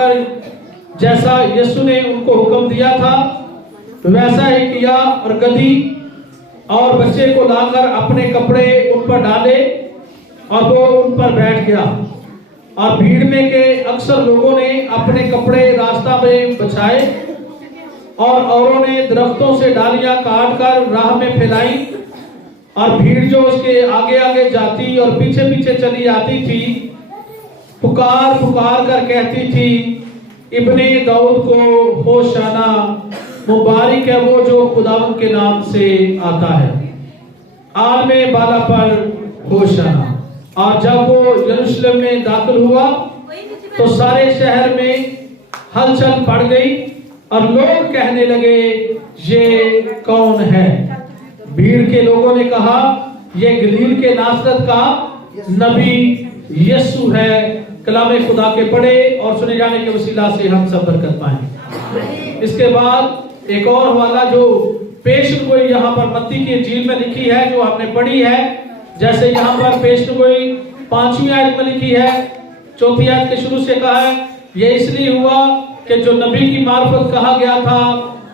लाकर जैसा यीशु ने उनको हुक्म दिया था वैसा ही किया और गधी और बच्चे को लाकर अपने कपड़े उन पर डाले और वो उन पर बैठ गया। और भीड़ में के अक्सर लोगों ने अपने कपड़े रास्ता में बिछाए और औरों ने दरख्तों से डालियां काट कर राह में फैलाई। और भीड़ जो उसके आगे आगे जाती और पीछे पीछे चली आती थी पुकार पुकार कर कहती थी, इब्ने दाऊद को होशाना, मुबारक है वो जो खुदावंद के नाम से आता है, आलमे बाला पर होशाना। और जब वो यरूशलेम में दाखिल हुआ तो सारे शहर में हलचल पड़ गई और लोग कहने लगे ये कौन है। भीड़ के लोगों ने कहा ये गलील के नासरत का नबी यीशु है। कलाम खुदा के पढ़े और सुने जाने के वसीला से हम सब बरकत पाएं। इसके बाद एक और हवाला जो पेशगोई यहाँ पर मत्ती की इंजील में लिखी है जो आपने पढ़ी है, जैसे यहाँ पर पेशगोई 5वीं आयत में लिखी है, 4थी आयत के शुरू से कहा है ये इसलिए हुआ कि जो नबी की मार्फत कहा गया था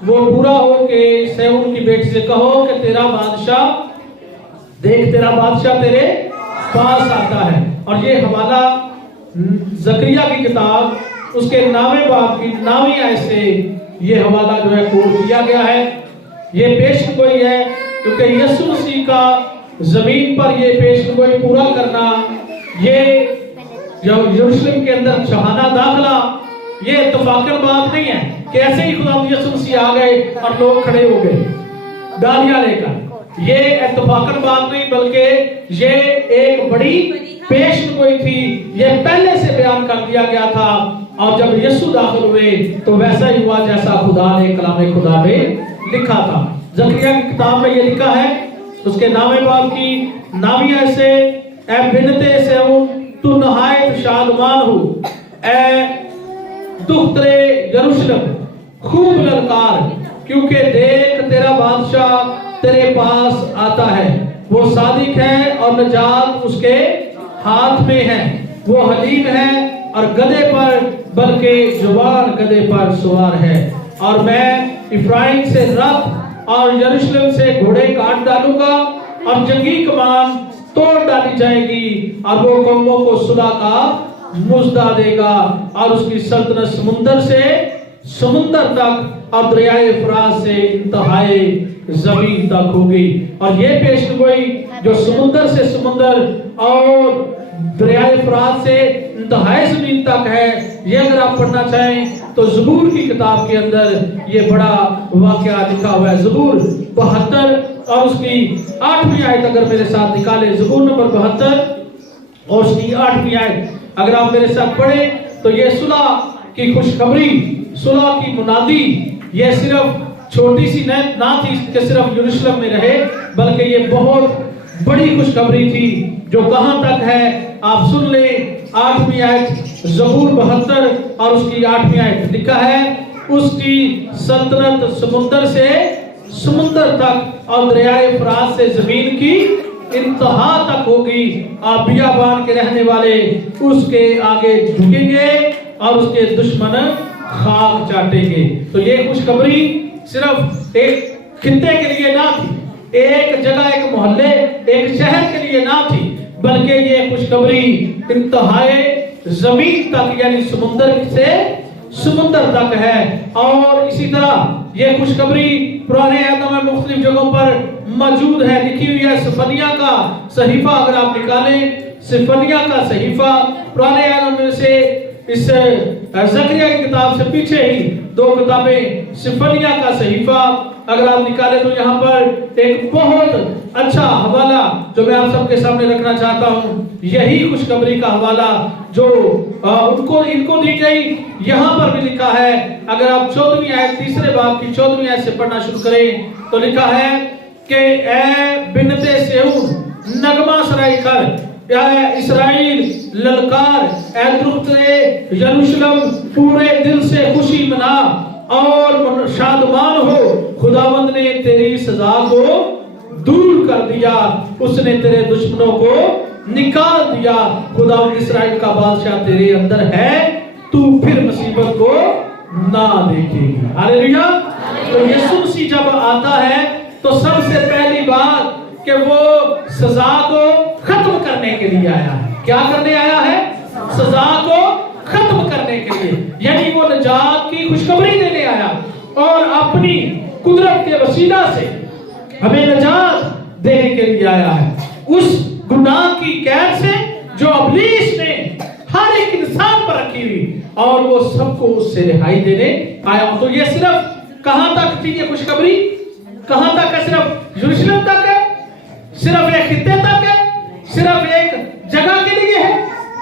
वो पूरा हो के सेऊन की बेटी से कहो कि तेरा बादशाह देख, तेरा बादशाह तेरे पास आता है। और ये हवाला जकरिया की किताब उसके 9वें बाब की 9वीं आयत से ये हवाला जो है कोट किया गया है। ये पेशगोई है क्योंकि यीशु मसीह का जमीन पर ये पेशगोई पूरा करना, ये जो यरूशलेम के अंदर शहाना दाखिला, ये इत्तफाकन बात नहीं है कि ऐसे ही खुदा यीशु मसीह आ गए और लोग खड़े हो गए डालियां लेकर। ये इत्तफाकन बात नहीं बल्कि ये एक बड़ी पेशगोई थी, ये पहले से बयान कर दिया गया था। और जब यीशु दाखिल हुए तो वैसा ही हुआ जैसा खुदा ने कलाम खुदा में लिखा था। जकरिया की किताब में ये लिखा है उसके 9वें बाब की 9वीं आयत से, ए बिनते सेऊन तू नहायत शादमान हो, ए दुख्तरे यरूशलेम खूब ललकार, क्योंकि देख तेरा बादशाह तेरे पास आता है, वो सादिक है और नजात उसके हाथ में है, वो हलीम है और गधे पर बल्कि जुबान गधे पर सवार है। और मैं इफ्राइम से रथ और यरूशलेम से घोड़े काट डालूंगा और जंगी कमान तोड़ डाली जाएगी और वो कौमों को सुलह का मुजदा देगा और उसकी सल्तनत समुंदर से समुंदर तक और दरियाए फरात से इंतहाए जमीन तक होगी। और ये पेशगोई जो समुंदर से समुंदर और दरियाए फरात से इंतहाए जमीन तक है, ये अगर आप पढ़ना चाहें तो ज़बूर की किताब के अंदर ये बड़ा वाकया लिखा हुआ है। ज़बूर 72 और उसकी 8वीं आयत अगर मेरे साथ निकाले, ज़बूर नंबर 72 और उसकी 8वीं आयत अगर आप मेरे साथ पढ़े तो ये सुलह की खुशखबरी, सुलह की मुनादी, ये सिर्फ छोटी सी ना थी कि सिर्फ यरूशलेम में रहे, बल्कि ये बहुत बड़ी खुशखबरी थी जो कहां तक है आप सुन ले। 8वीं आयत ज़बूर 72 और उसकी 8वीं आयत लिखा है, उसकी सल्तनत समुंदर से समुंदर तक और दरियाए फरात से जमीन की इंतहा तक होगी। आप बियाबान के रहने वाले उसके आगे झुकेंगे और उसके दुश्मन खाक चाटेंगे। तो ये खुशखबरी सिर्फ एक खित्ते के लिए ना थी, एक जगह, एक मोहल्ले, एक शहर के लिए ना थी, बल्कि ये खुशखबरी इंतहाए जमीन तक यानी समुंदर से समुंदर तक है। और इसी तरह ये खुशखबरी पुराने आयतों में मुख्तलिफ जगहों पर मौजूद है, लिखी हुई है। सिफनिया का सहीफा अगर आप निकालें, सिफनिया का सहीफा पुराने आयतों में से इस जकरिया की किताब से पीछे ही 2 किताबें, सिफनिया का सहीफा अगर आप निकालें तो यहाँ पर एक बहुत अच्छा हवाला जो मैं आप सबके सामने रखना चाहता हूँ, यही खुशखबरी का हवाला जो इनको दी गई। यहाँ पर भी लिखा है, अगर आप 14वीं आयत 3रे बाब की 14वीं आयत से पढ़ना शुरू करें तो लिखा है कि ए बिनते सेऊन नगमा सराई कर, इस्राइल ललकार, ए दुख्तरे यरूशलेम पूरे दिल से खुशी मना और शादमान हो, खुदावंद ने तेरी सजा को दूर कर दिया, उसने तेरे दुश्मनों को निकाल दिया, खुदावंद इस्राइल का बादशाह तेरे अंदर है, तू फिर मुसीबत को ना देखेगी। हालेलुया। तो यीशु मसीह जब आता है तो सबसे पहली बात कि वो सजा को खत्म करने के लिए आया है। क्या करने आया है? सजा को खत्म करने के लिए, यानी वो निजात की खुशखबरी देने आया और अपनी कुदरत के वसीला से हमें निजात देने के लिए आया है उस गुनाह की कैद से जो इब्लीस ने हर एक इंसान पर रखी हुई, और वो सबको उससे रिहाई देने आया। तो ये सिर्फ कहां तक थी ये खुशखबरी? कहां तक है? सिर्फ यरूशलेम तक है? सिर्फ एक खित्ते तक है? सिर्फ एक जगह के लिए है?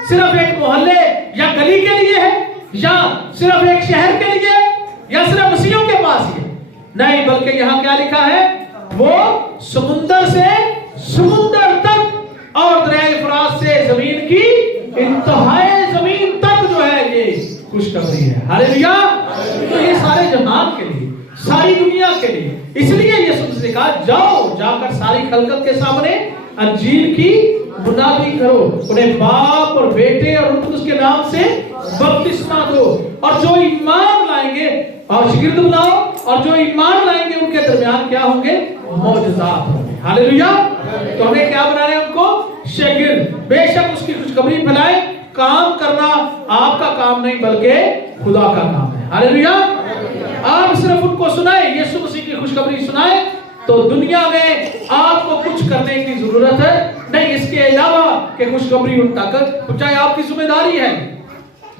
सिर्फ एक मोहल्ले या गली के लिए है? या सिर्फ एक शहर के लिए? या सिर्फ मसीहियों के पास ही? नहीं, बल्कि यहां क्या लिखा है? वो समुंदर से समुंदर तक और दरिया फरात से जमीन की इंतहाई जमीन तक जो है ये खुशखबरी है। हालेलुया। तो ये सारे जहान के लिए, सारी दुनिया के लिए, इसलिए यीशु ने कहा जाओ जाकर सारी खलकत के सामने अंजील की मुनादी करो, उन्हें बाप और बेटे और उसके नाम से बपतिस्मा दो, और जो ईमान लाएंगे और शागिर्द बनाओ, और जो ईमान लाएंगे उनके दरमियान क्या होंगे? मौजूदात होंगे। हालेलुया। तो हमें क्या बनाना है? उनको शागिर्द। बेशक उसकी खुशखबरी फैलाए, काम करना आपका काम नहीं बल्कि खुदा का काम है। हालेलुया। आप सिर्फ उनको सुनाए, यीशु मसीह की खुशखबरी सुनाए, तो दुनिया में आपको कुछ करने की जरूरत है नहीं, इसके अलावा कि खुशखबरी उन तक पहुंचाए। आपकी जिम्मेदारी है,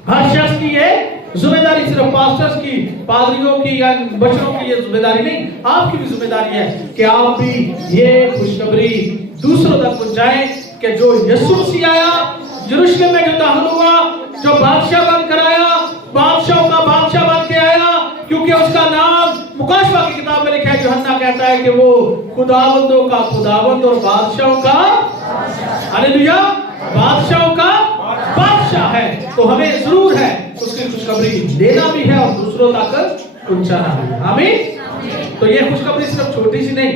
हर शख्स की ये जिम्मेदारी, सिर्फ पास्टर्स की, पादरियों की या बच्चों की ये जिम्मेदारी नहीं, आपकी भी जिम्मेदारी है कि आप भी ये खुशखबरी दूसरों तक पहुंचाएं कि जो यीशु मसीह आया, यरूशलेम में जो दाखिल हुआ, जो बादशाह बनकर आया, बादशाहों का बादशाह बन के आया, क्योंकि उसका नाम मुकाशवा की किताब में लिखा है। यूहन्ना कहता है कि वो खुदावंदों का खुदावंद और बादशाहों का, हालेलुया, बादशाहों का बादशाह है। तो हमें जरूर है उसकी खुशखबरी देना भी है और दूसरों तक पहुंचाना भी है। आमीन। तो ये खुशखबरी सिर्फ छोटी सी नहीं,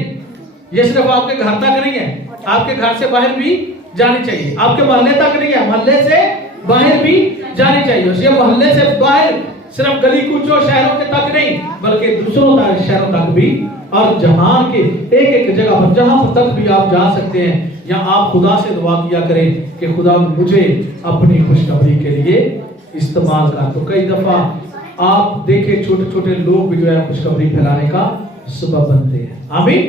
ये सिर्फ आपके घर तक नहीं है, आपके घर से बाहर भी जानी चाहिए। आपके मोहल्ले तक नहीं है, मोहल्ले से बाहर भी जानी चाहिए। ये मोहल्ले से बाहर सिर्फ गली कूचों शहरों के तक नहीं, बल्कि दूसरों तक, शहरों तक भी, और जहां के एक एक जगह पर जहां तक भी आप जा सकते हैं, या आप खुदा से दुआ किया करें कि खुदा मुझे अपनी खुशखबरी के लिए इस्तेमाल कर। तो कई दफा आप देखें छोटे छोटे लोग भी जो है खुशखबरी फैलाने का सबब बनते हैं। आमीन।